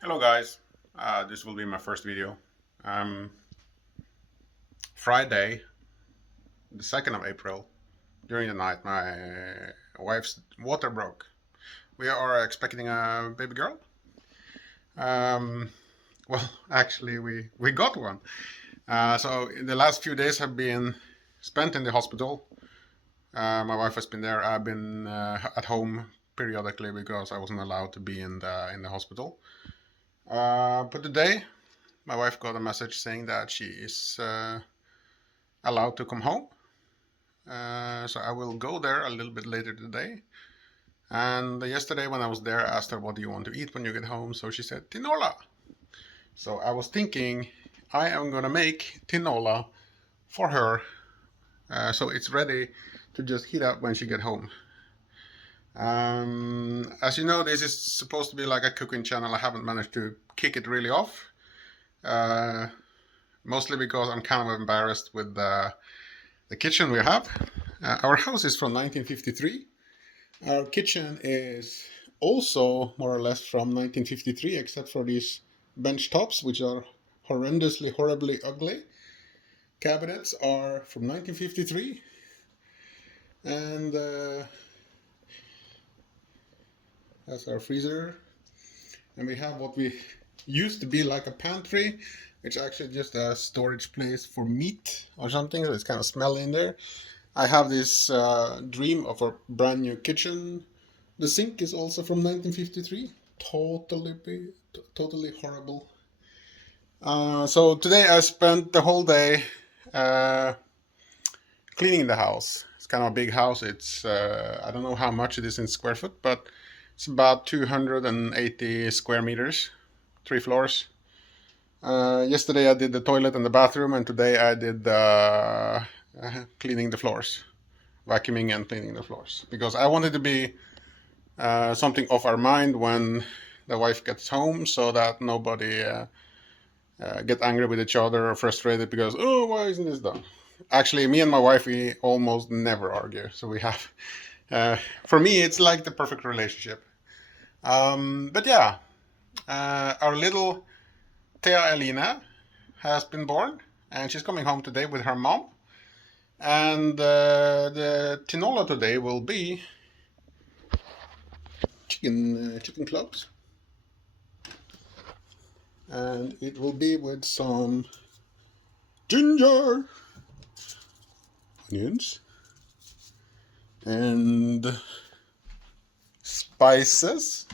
Hello guys, this will be my first video. Friday, the 2nd of April, during the night, my wife's water broke. We are expecting a baby girl. Um, well, actually, we got one. So the last few days have been spent in the hospital. My wife has been there. I've been at home periodically because I wasn't allowed to be in the hospital. But today, my wife got a message saying that she is allowed to come home. So I will go there a little bit later today. And yesterday when I was there, I asked her, "What do you want to eat when you get home?" So she said, "Tinola." So I was thinking, I am gonna make tinola for her, so it's ready to just heat up when she get home. As you know, this is supposed to be like a cooking channel. I haven't managed to kick it really off, uh, mostly because I'm kind of embarrassed with the kitchen we have. Our house is from 1953. Our kitchen is also more or less from 1953, except for these bench tops, which are horrendously, horribly ugly. Cabinets are from 1953, and that's our freezer. And we have what we used to be like a pantry, which is actually just a storage place for meat or something, so it's kind of smelly in there. I have this dream of a brand new kitchen. The sink is also from 1953. Totally horrible. So today I spent the whole day uh, cleaning the house. It's kind of a big house. It's I don't know how much it is in square foot, but it's about 280 square meters, 3 floors. Yesterday I did the toilet and the bathroom, and today I did cleaning the floors, vacuuming and cleaning the floors, because I wanted to be something off our mind when the wife gets home, so that nobody get angry with each other or frustrated because, oh, why isn't this done? Actually, me and my wife, we almost never argue, so we have for me it's like the perfect relationship. But yeah, our little Thea Elina has been born, and she's coming home today with her mom. And the tinola today will be chicken clubs, and it will be with some ginger, onions, and spices.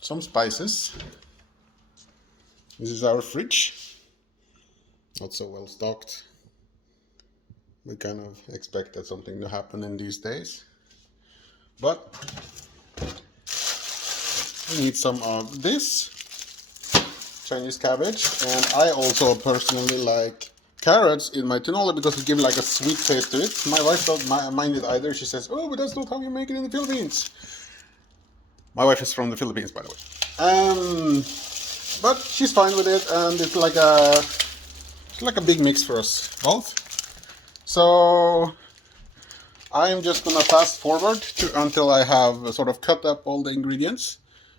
Some spices. This is our fridge. Not so well stocked. We kind of expected something to happen in these days. But we need some of this Chinese cabbage, and I also personally like carrots in my tinola because it gives like a sweet taste to it. My wife don't mind it either. She says, "Oh, but that's not how you make it in the Philippines." My wife is from the Philippines, by the way. But she's fine with it, and it's like a big mix for us both. So I'm just gonna fast forward until I have sort of cut up all the ingredients,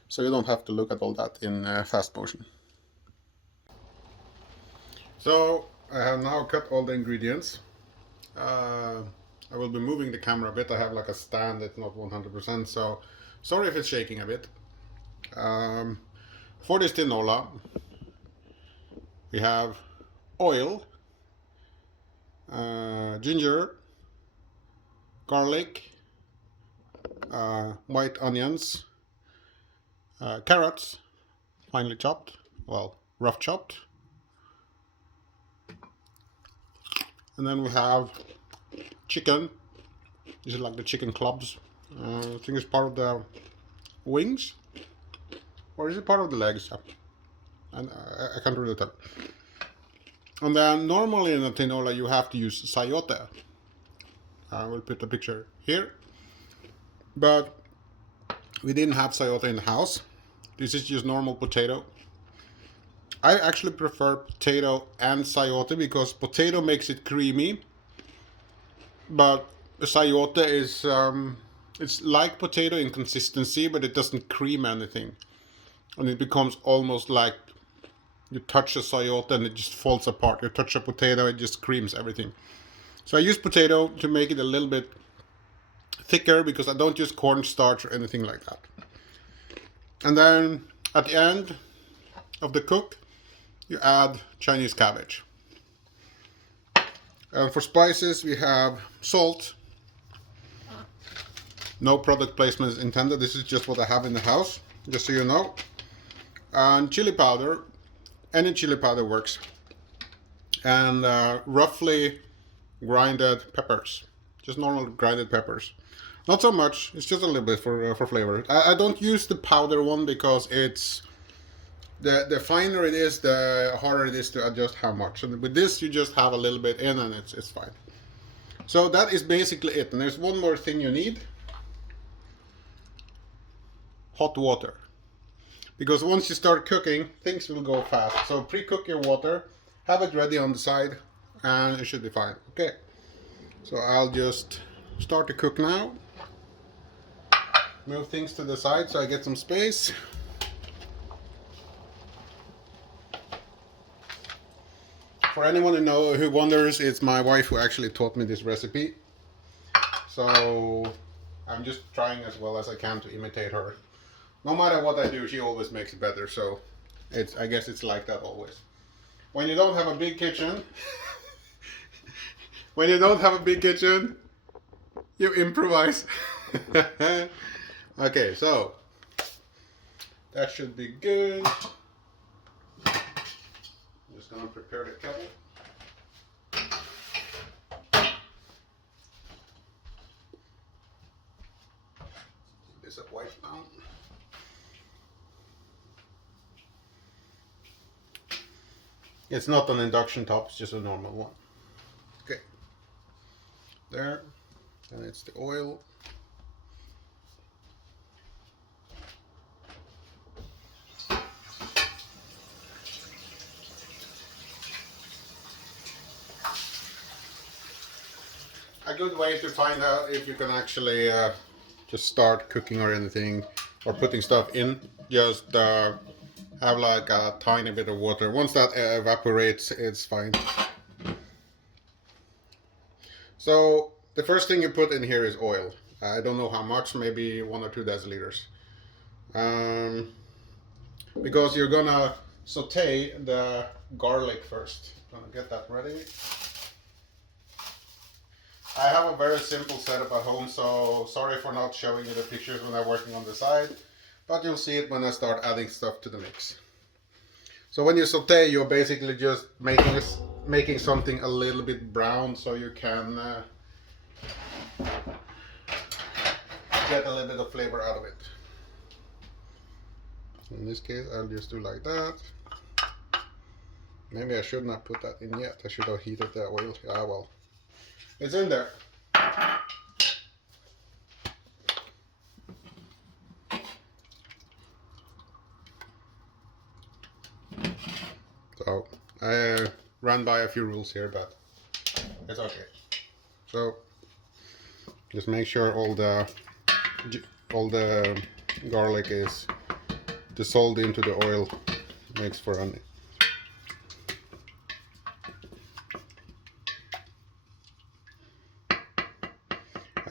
so you don't have to look at all that in fast motion. So I have now cut all the ingredients. Uh, I will be moving the camera a bit. I have like a stand that's not 100%, so sorry if it's shaking a bit. Um, for this tinola, we have oil, ginger, garlic, white onions, carrots, finely chopped, well, rough chopped, and then we have chicken. This is like the chicken clubs. I think it's part of the wings, or is it part of the legs? And I can't really tell. And then normally in a tinola you have to use sayote. I will put a picture here, but we didn't have sayote in the house. This is just normal potato. I actually prefer potato and sayote because potato makes it creamy, but sayote is it's like potato in consistency, but it doesn't cream anything. and it becomes almost like you touch a soyota and it just falls apart. You touch a potato, it just creams everything. So I use potato to make it a little bit thicker because I don't use cornstarch or anything like that. And then at the end of the cook, you add Chinese cabbage. And for spices, we have salt. No product placement is intended. This is just what I have in the house, just so you know. And chili powder. Any chili powder works. And roughly grinded peppers. Just normal grinded peppers. Not so much. It's just a little bit for flavor. I don't use the powder one because it's the finer it is, the harder it is to adjust how much. And with this, you just have a little bit in, and it's fine. So that is basically it. And there's one more thing you need: hot water. Because once you start cooking, things will go fast. So pre-cook your water, have it ready on the side, and it should be fine. Okay. So I'll just start to cook now. Move things to the side so I get some space. For anyone who wonders, it's my wife who actually taught me this recipe. So I'm just trying as well as I can to imitate her. No matter what I do, she always makes it better. So I guess it's like that always. When you don't have a big kitchen, you improvise. Okay, so that should be good. Just gonna prepare the kettle. This a white now. It's not an induction top, it's just a normal one. Okay. There. And it's the oil. A good way to find out if you can actually just start cooking or anything or putting stuff in, just have like a tiny bit of water. Once that evaporates, it's fine. So the first thing you put in here is oil. I don't know how much, maybe 1 or 2 deciliters. Because you're gonna saute the garlic first. Gonna get that ready. I have a very simple setup at home, so sorry for not showing you the pictures when I'm working on the side, but you'll see it when I start adding stuff to the mix. So when you saute, you're basically just making something a little bit brown so you can get a little bit of flavor out of it. In this case, I'll just do like that. Maybe I should not put that in yet. I should have heated the oil. Ah, well. It's in there. So I ran by a few rules here, but it's okay. So just make sure all the garlic is dissolved into the oil. Makes for an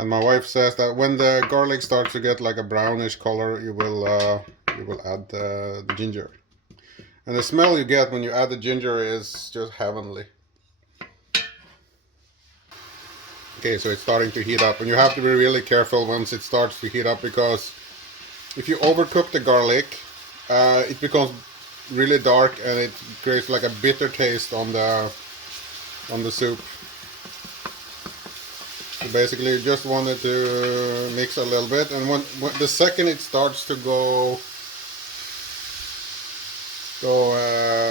And my wife says that when the garlic starts to get like a brownish color, you will add the ginger. And the smell you get when you add the ginger is just heavenly. Okay, so it's starting to heat up, and you have to be really careful once it starts to heat up, because if you overcook the garlic, it becomes really dark and it creates like a bitter taste on the soup. So basically you just wanted to mix a little bit, and when the second it starts to go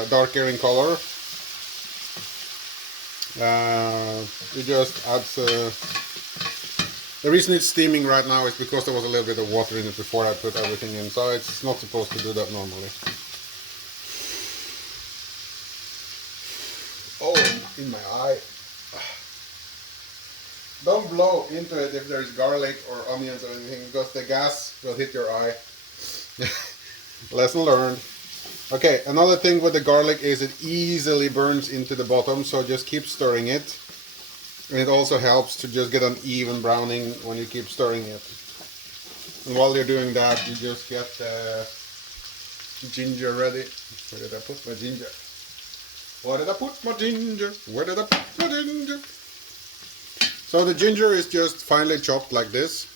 darker in color, you just add the reason it's steaming right now is because there was a little bit of water in it before I put everything in, so it's not supposed to do that normally. Oh, in my eye. Don't blow into it if there's garlic or onions or anything, because the gas will hit your eye. Lesson learned. Okay, another thing with the garlic is it easily burns into the bottom, so just keep stirring it. And it also helps to just get an even browning when you keep stirring it. And while you're doing that, you just get the ginger ready. Where did I put my ginger? Where did I put my ginger? Where did I put my ginger? So the ginger is just finely chopped like this.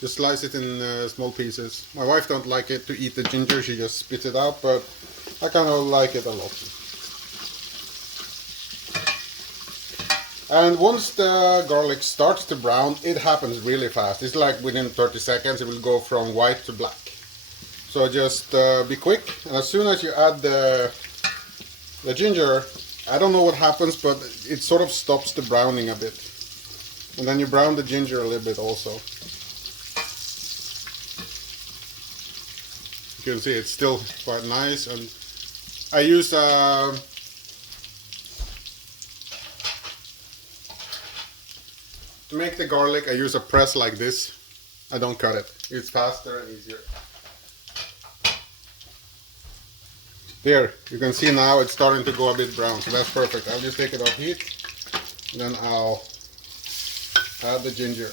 Just slice it in small pieces. My wife don't like it to eat the ginger, she just spits it out, but I kind of like it a lot. And once the garlic starts to brown, it happens really fast. It's like within 30 seconds it will go from white to black. So just be quick, and as soon as you add the ginger, I don't know what happens, but it sort of stops the browning a bit. And then you brown the ginger a little bit also. You can see it's still quite nice, and I use to make the garlic I use a press like this. I don't cut it. It's faster and easier. There, you can see now it's starting to go a bit brown, so that's perfect. I'll just take it off heat, and then I'll add the ginger.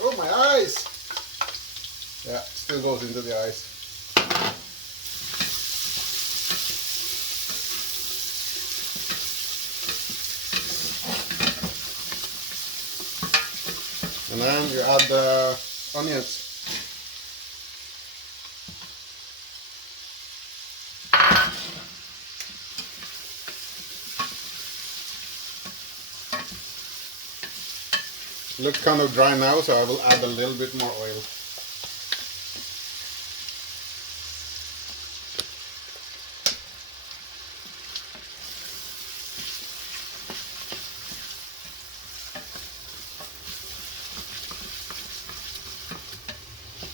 Oh, my eyes! Yeah, still goes into the eyes. And then you add the onions. Looks kind of dry now, so I will add a little bit more oil.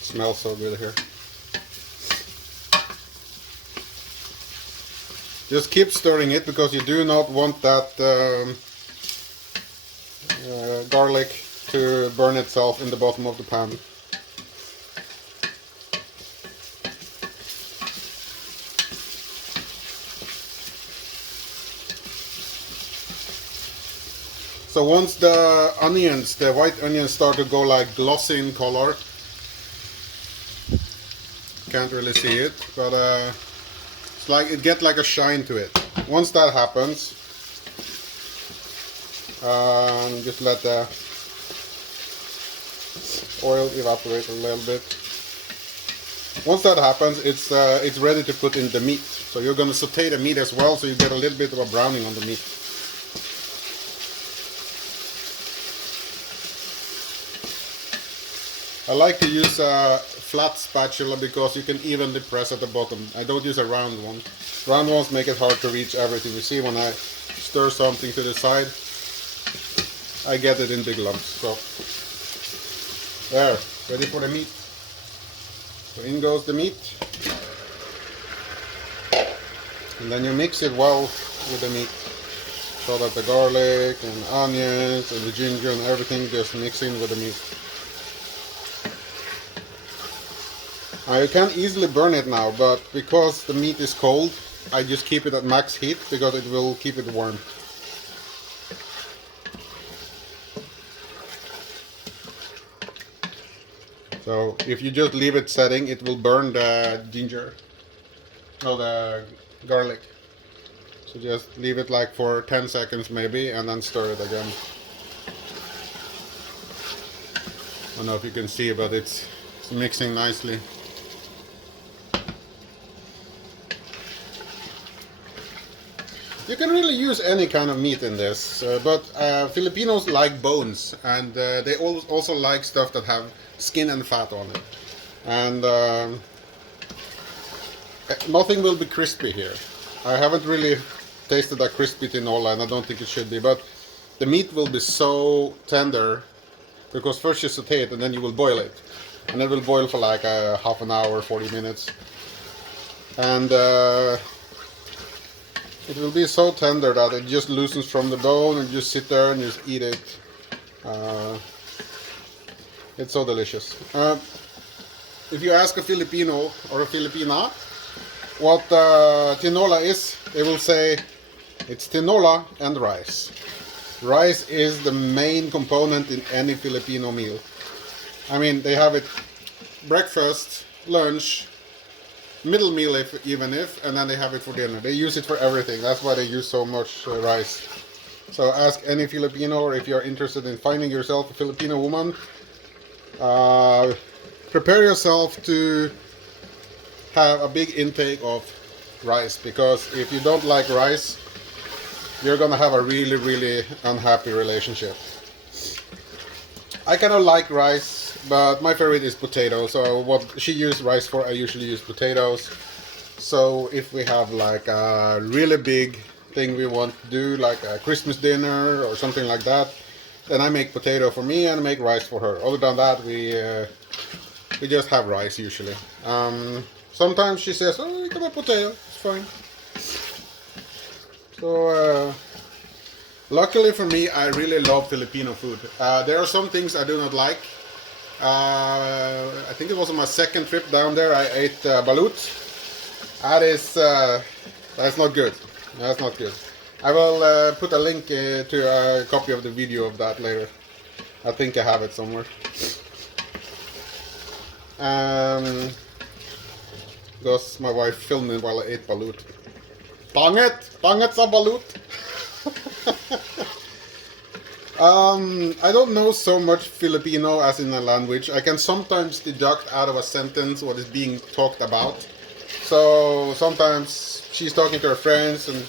Smells so good here. Just keep stirring it because you do not want that garlic to burn itself in the bottom of the pan. So once the onions, the white onions, start to go like glossy in color, can't really see it, but it's like it gets like a shine to it. Once that happens, just let the oil evaporate a little bit. Once that happens, it's ready to put in the meat. So you're going to saute the meat as well, so you get a little bit of a browning on the meat. I like to use a flat spatula because you can evenly press at the bottom. I don't use a round one. Round ones make it hard to reach everything. You see, when I stir something to the side, I get it in big lumps. So there, ready for the meat. So in goes the meat. And then you mix it well with the meat, so that the garlic and onions and the ginger and everything just mix in with the meat. Now you can easily burn it now, but because the meat is cold, I just keep it at max heat because it will keep it warm. So if you just leave it setting, it will burn the ginger, or the garlic. So just leave it like for 10 seconds maybe, and then stir it again. I don't know if you can see, but it's mixing nicely. You can really use any kind of meat in this, but Filipinos like bones, and they also like stuff that have skin and fat on it. And nothing will be crispy here. I haven't really tasted a crispy tinola, and I don't think it should be, but the meat will be so tender because first you saute it and then you will boil it. And it will boil for like half an hour, 40 minutes. And it will be so tender that it just loosens from the bone and you just sit there and just eat it. It's so delicious. if you ask a Filipino or a Filipina what tinola is, they will say it's tinola and rice. Rice is the main component in any Filipino meal. I mean, they have it breakfast, lunch, middle meal even if, and then they have it for dinner. They use it for everything. That's why they use so much rice. So ask any Filipino, or if you're interested in finding yourself a Filipino woman, prepare yourself to have a big intake of rice, because if you don't like rice, you're gonna have a really, really unhappy relationship. I kind of like rice, but my favorite is potato. So what she used rice for, I usually use potatoes. So if we have like a really big thing we want to do, like a Christmas dinner or something like that, then I make potato for me and make rice for her. Other than that, we just have rice usually. Sometimes she says, "Oh, you can have potato. It's fine." So luckily for me, I really love Filipino food. There are some things I do not like. I think it was on my second trip down there. I ate balut. That's not good. That's not good. I will put a link to a copy of the video of that later. I think I have it somewhere. Because my wife filmed me while I ate balut. Pangit! Pangit sa balut! I don't know so much Filipino as in a language. I can sometimes deduct out of a sentence what is being talked about. So sometimes she's talking to her friends and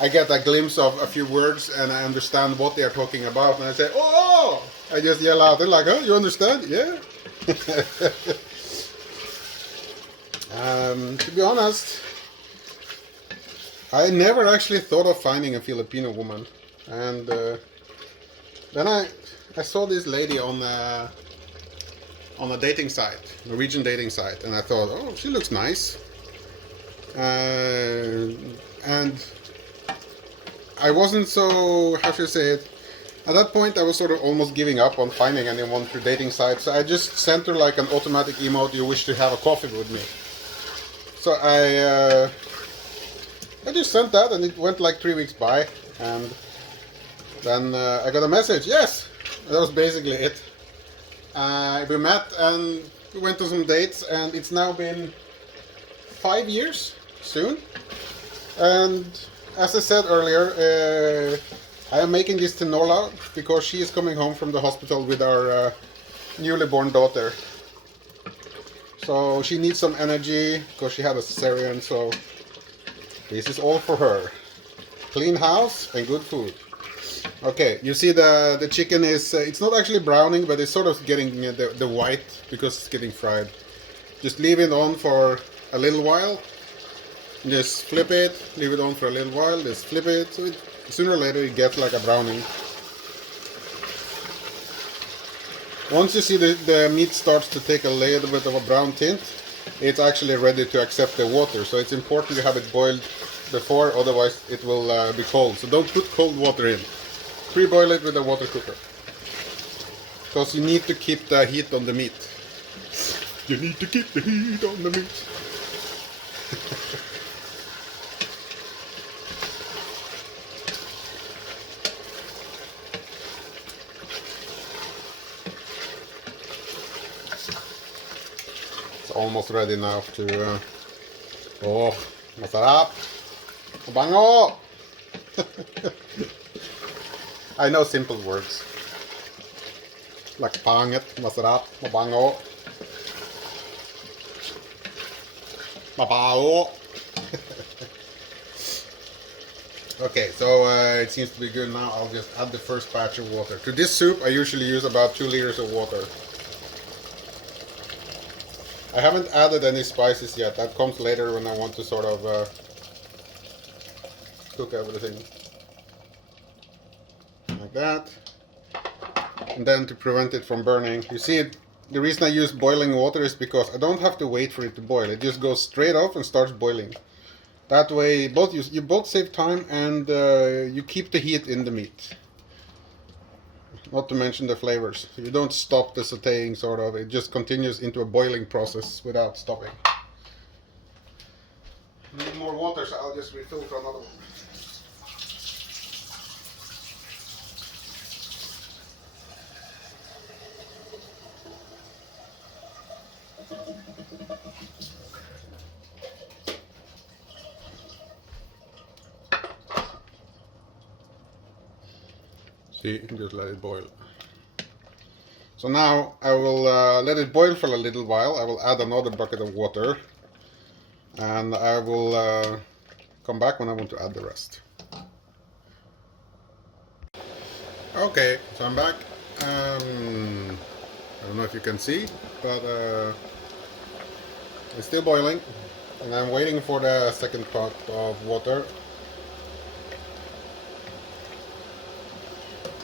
I get a glimpse of a few words and I understand what they are talking about. And I say, "Oh!" I just yell out. They're like, "Oh, you understand?" Yeah. To be honest, I never actually thought of finding a Filipino woman. And then I saw this lady on a dating site, Norwegian dating site, and I thought, oh, she looks nice. And I wasn't so, how should I say it, at that point I was sort of almost giving up on finding anyone through dating sites. So I just sent her like an automatic emote, "You wish to have a coffee with me." So I just sent that, and it went like 3 weeks by, and then I got a message. Yes, that was basically it. We met and we went to some dates, and it's now been 5 years soon. And as I said earlier, I am making this Tinola because she is coming home from the hospital with our newly born daughter. So she needs some energy because she had a cesarean, so this is all for her. Clean house and good food. Okay, you see the chicken is, it's not actually browning, but it's sort of getting the white because it's getting fried. Just leave it on for a little while. Just flip it, leave it on for a little while, just flip it, so sooner or later it gets like a browning. Once you see the meat starts to take a little bit of a brown tint, it's actually ready to accept the water. So it's important to have it boiled before, otherwise it will be cold. So don't put cold water in. Pre-boil it with a water cooker. Because you need to keep the heat on the meat. You need to keep the heat on the meat. Almost ready now to oh, masarap, mabango. I know simple words like pangit, masarap, mabango, mabaho. Okay, so it seems to be good now. I'll just add the first batch of water. To this soup I usually use about 2 liters of water. I haven't added any spices yet. That comes later when I want to sort of cook everything. Like that. And then to prevent it from burning. You see, the reason I use boiling water is because I don't have to wait for it to boil. It just goes straight off and starts boiling. That way you both save time and you keep the heat in the meat. not to mention the flavors. You don't stop the sauteing, sort of. It just continues into a boiling process without stopping. Need more water, so I'll just refill for another one. See, just let it boil. So now I will let it boil for a little while. I will add another bucket of water, and I will come back when I want to add the rest. Okay, so I'm back. I don't know if you can see, but it's still boiling, and I'm waiting for the second pot of water.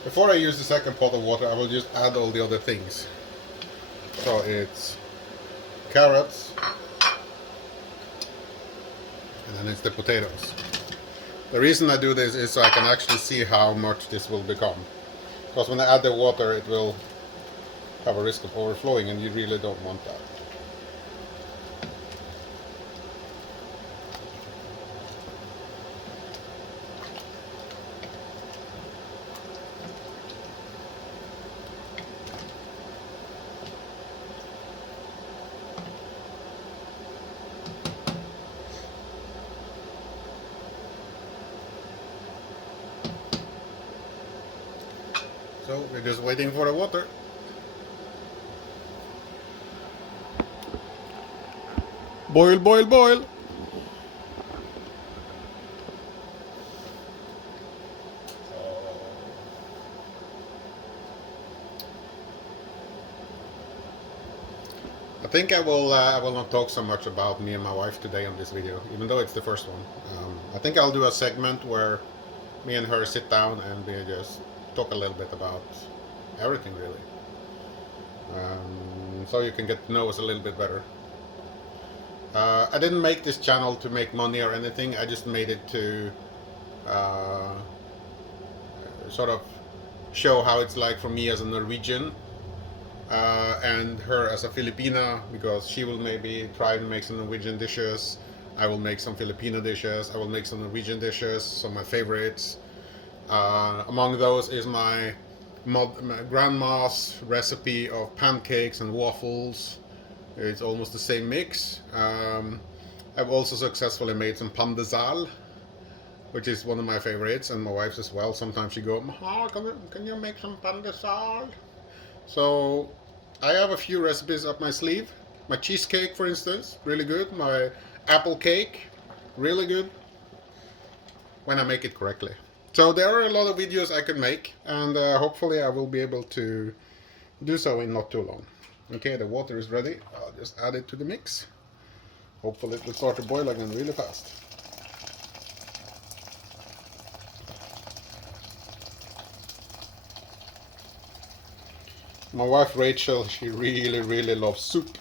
Before I use the second pot of water, I will just add all the other things. So it's carrots, and then it's the potatoes. The reason I do this is so I can actually see how much this will become. Because when I add the water, it will have a risk of overflowing, and you really don't want that. So we're just waiting for the water. Boil, boil, boil. I think I will not talk so much about me and my wife today on this video, even though it's the first one. I think I'll do a segment where me and her sit down and we just talk a little bit about everything, really. So you can get to know us a little bit better. I didn't make this channel to make money or anything. I just made it to sort of show how it's like for me as a Norwegian and her as a Filipina, because she will maybe try to make some Norwegian dishes. I will make some Filipino dishes. I will make some Norwegian dishes, some of my favorites. Among those is my grandma's recipe of pancakes and waffles. It's almost the same mix. I've also successfully made some pan de sal, which is one of my favorites, and my wife's as well. Sometimes she goes, "Ma, can you make some pan de sal?" So I have a few recipes up my sleeve. My cheesecake, for instance, really good. My apple cake, really good, when I make it correctly. So there are a lot of videos I can make, and hopefully I will be able to do so in not too long. Okay, the water is ready. I'll just add it to the mix. Hopefully it will start to boil again really fast. My wife Rachel, she really loves soup.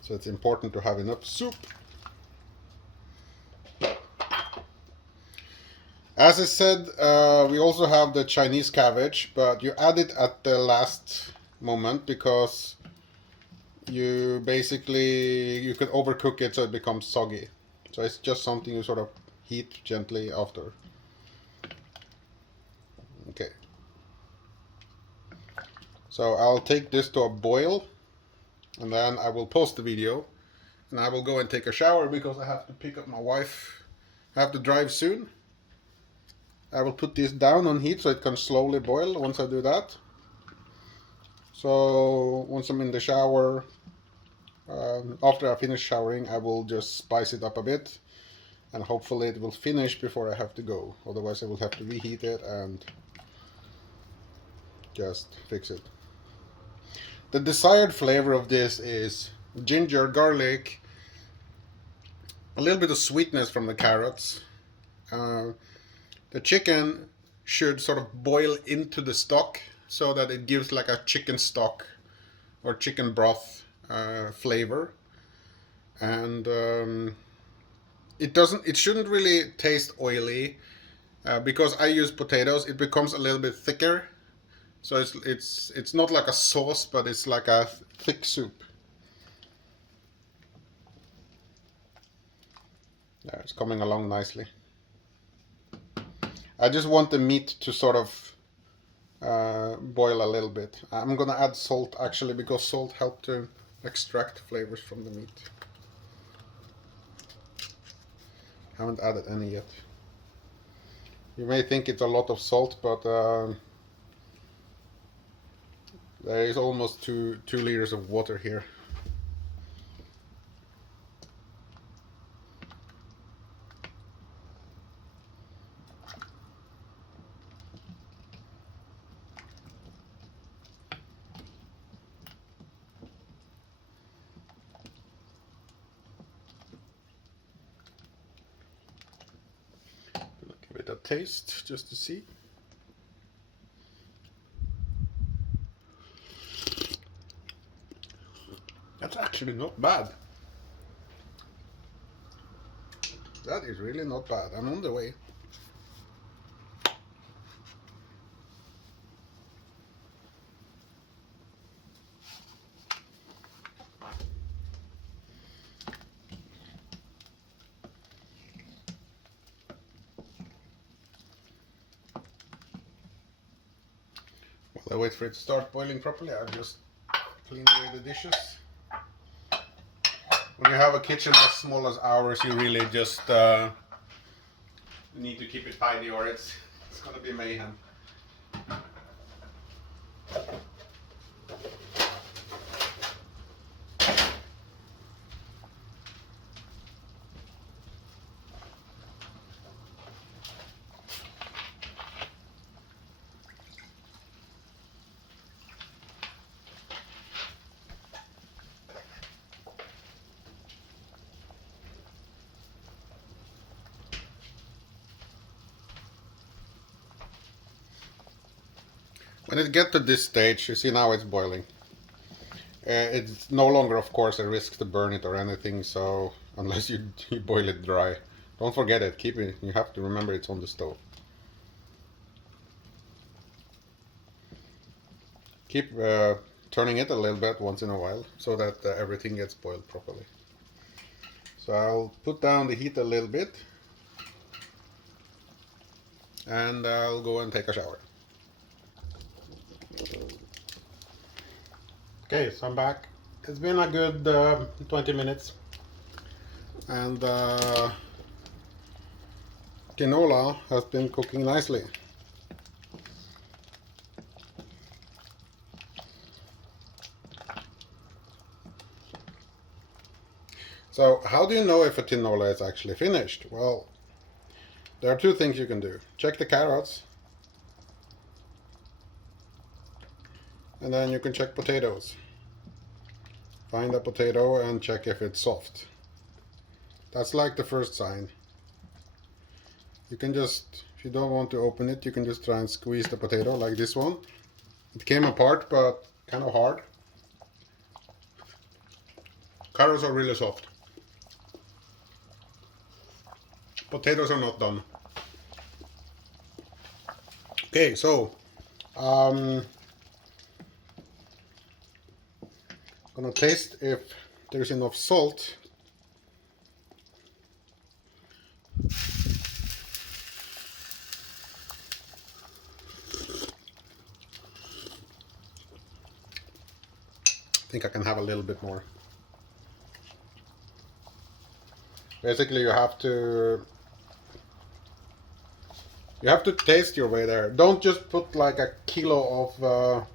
So it's important to have enough soup. As I said, we also have the Chinese cabbage, but you add it at the last moment because you can overcook it so it becomes soggy. So it's just something you sort of heat gently after. Okay. So I'll take this to a boil, and then I will post the video, and I will go and take a shower because I have to pick up my wife. I have to drive soon. I will put this down on heat so it can slowly boil once I do that. So once I'm in the shower, after I finish showering, I will just spice it up a bit, and hopefully it will finish before I have to go. Otherwise I will have to reheat it and just fix it. The desired flavor of this is ginger, garlic, a little bit of sweetness from the carrots. The chicken should sort of boil into the stock so that it gives like a chicken stock or chicken broth flavor, and it shouldn't really taste oily because I use potatoes. It becomes a little bit thicker, So it's not like a sauce, but it's like a thick soup. Yeah, it's coming along nicely. I just want the meat to sort of boil a little bit. I'm gonna add salt actually, because salt helps to extract flavors from the meat. Haven't added any yet. You may think it's a lot of salt, but there is almost two liters of water here. Give it a taste just to see. That's actually not bad. That is really not bad. I'm on the way. While I wait for it to start boiling properly, I'll just clean away the dishes. When you have a kitchen as small as ours, you really just need to keep it tidy, or it's gonna be mayhem. When it gets to this stage, you see now it's boiling. It's no longer, of course, a risk to burn it or anything, so unless you boil it dry. Don't forget it, keep it, you have to remember it's on the stove. Keep turning it a little bit once in a while, so that everything gets boiled properly. So I'll put down the heat a little bit, and I'll go and take a shower. Okay, so I'm back. It's been a good 20 minutes, and Tinola has been cooking nicely. So how do you know if a tinola is actually finished? Well, there are two things you can do. Check the carrots, and then you can check potatoes. Find a potato and check if it's soft. That's like the first sign. You can just, if you don't want to open it, you can just try and squeeze the potato like this one. It came apart, but kind of hard. Carrots are really soft. Potatoes are not done. Okay, so I'm gonna taste if there's enough salt. I think I can have a little bit more. Basically, you have to taste your way there. Don't just put like a kilo of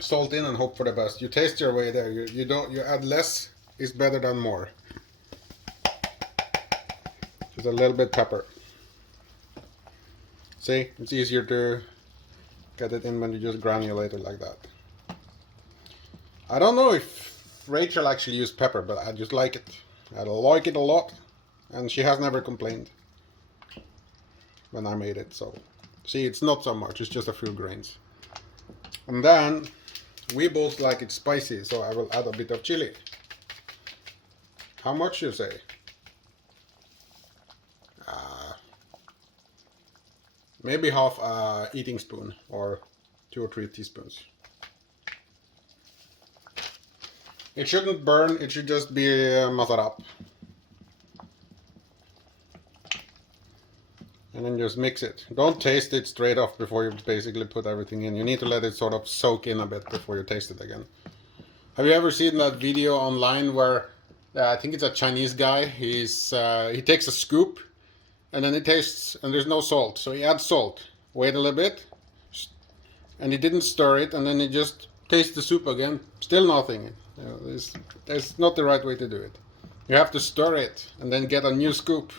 salt in and hope for the best. You taste your way there. You add less is better than more. Just a little bit pepper. See, it's easier to get it in when you just granulate it like that. I don't know if Rachel actually used pepper, but I just like it. I like it a lot, and she has never complained when I made it. So, see, it's not so much. It's just a few grains. And then we both like it spicy, so I will add a bit of chili. How much you say? maybe half a eating spoon or 2 or 3 teaspoons. It shouldn't burn, it should just be masarap. And then just mix it. Don't taste it straight off before you basically put everything in. You need to let it sort of soak in a bit before you taste it again. Have you ever seen that video online where I think it's a Chinese guy. He takes a scoop and then he tastes and there's no salt, so he adds salt. Wait a little bit, and he didn't stir it, and then he just tastes the soup again. Still nothing. You know, that's not the right way to do it. You have to stir it and then get a new scoop.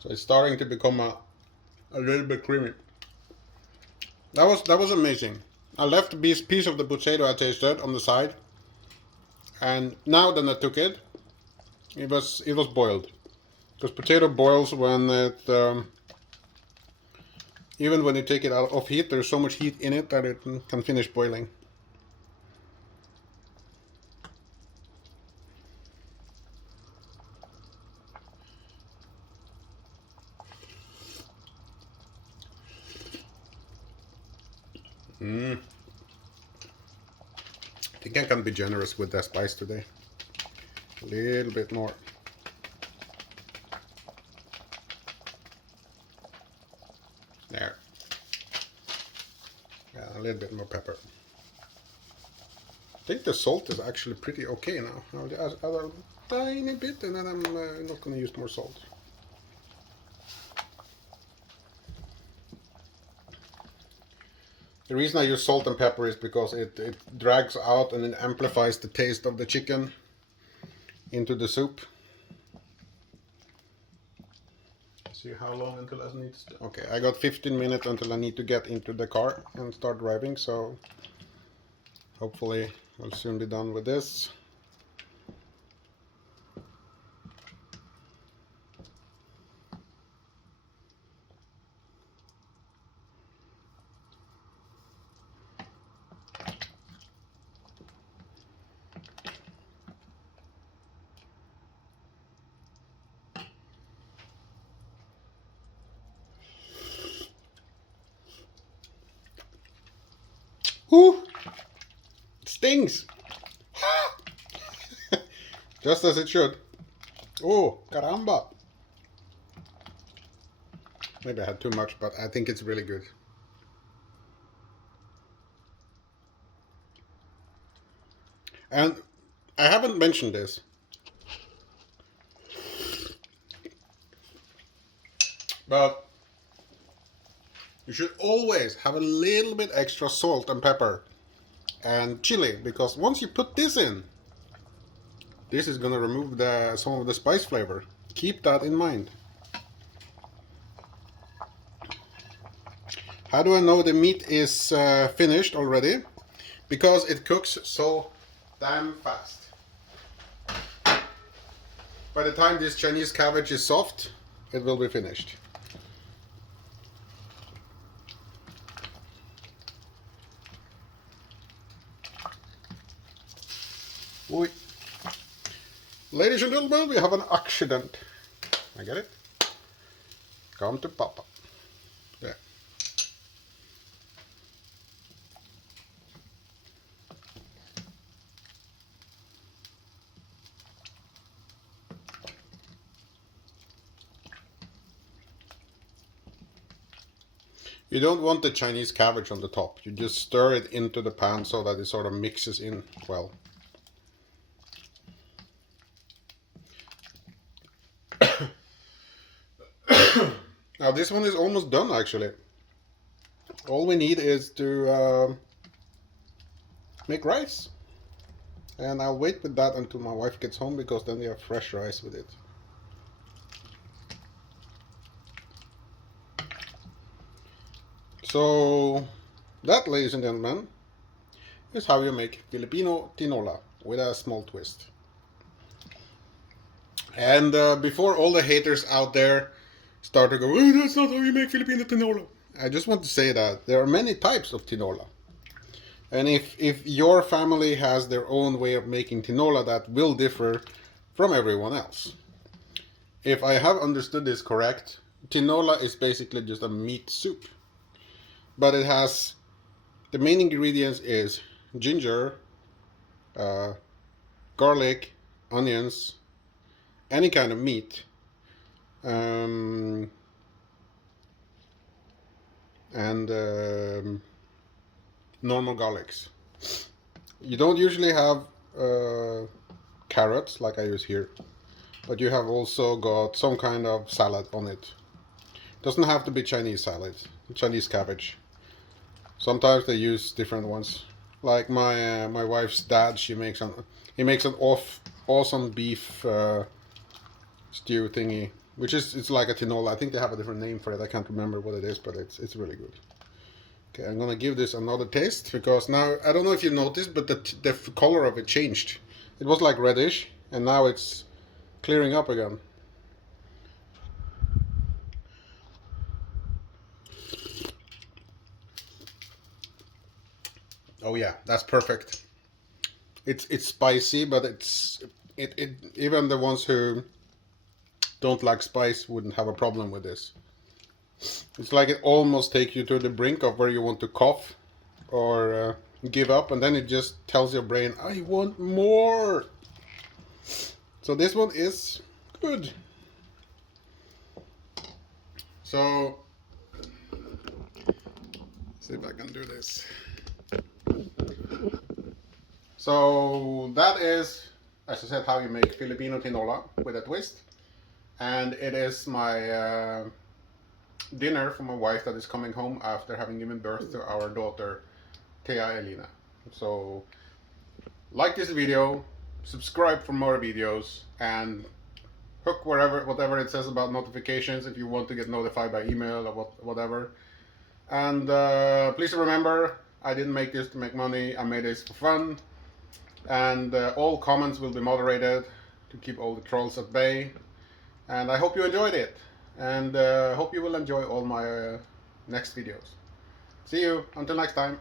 So it's starting to become a little bit creamy. That was amazing. I left a piece of the potato I tasted on the side, and now that I took it, it was boiled. Because potato boils when it even when you take it out of heat, there's so much heat in it that it can finish boiling. I think I can be generous with the spice today. A little bit more. There. Yeah, a little bit more pepper. I think the salt is actually pretty okay now. I'll add a tiny bit and then I'm not going to use more salt. The reason I use salt and pepper is because it drags out and it amplifies the taste of the chicken into the soup. See how long until I need to... Okay, I got 15 minutes until I need to get into the car and start driving, so hopefully I'll soon be done with this. Whew! It stings! Just as it should. Oh, caramba! Maybe I had too much, but I think it's really good. And I haven't mentioned this, but you should always have a little bit extra salt and pepper and chili, because once you put this in, this is gonna remove some of the spice flavor. Keep that in mind. How do I know the meat is finished already? Because it cooks so damn fast. By the time this Chinese cabbage is soft, it will be finished. Oi. Ladies and gentlemen, we have an accident. I get it? Come to Papa. There. You don't want the Chinese cabbage on the top. You just stir it into the pan so that it sort of mixes in well. Now this one is almost done actually. All we need is to make rice. And I'll wait with that until my wife gets home, because then we have fresh rice with it. So that, ladies and gentlemen, is how you make Filipino tinola with a small twist. And before all the haters out there start to go, oh, that's not how you make Filipino tinola, I just want to say that there are many types of tinola. And if your family has their own way of making tinola, that will differ from everyone else. If I have understood this correct, tinola is basically just a meat soup. But it has, the main ingredients is ginger, uh, garlic, onions, any kind of meat, and normal garlics. You don't usually have carrots like I use here, but you have also got some kind of salad on it. Doesn't have to be Chinese salad, Chinese cabbage. Sometimes they use different ones. Like my wife's dad, he makes an awesome beef stew thingy, which is, it's like a tinola. I think they have a different name for it. I can't remember what it is, but it's really good. Okay, I'm gonna give this another taste because now I don't know if you noticed, but the color of it changed. It was like reddish, and now it's clearing up again. Oh yeah, that's perfect. It's spicy, but it even the ones who don't like spice wouldn't have a problem with this. It's like it almost takes you to the brink of where you want to cough or give up, and then it just tells your brain, I want more. So this one is good. So, see if I can do this. So that is, as I said, how you make Filipino tinola with a twist. And it is my dinner for my wife that is coming home after having given birth to our daughter, Thea Elina. So, like this video, subscribe for more videos, and hook whatever it says about notifications if you want to get notified by email or whatever. And please remember, I didn't make this to make money. I made this for fun. And all comments will be moderated to keep all the trolls at bay. And I hope you enjoyed it. And hope you will enjoy all my next videos. See you. Until next time.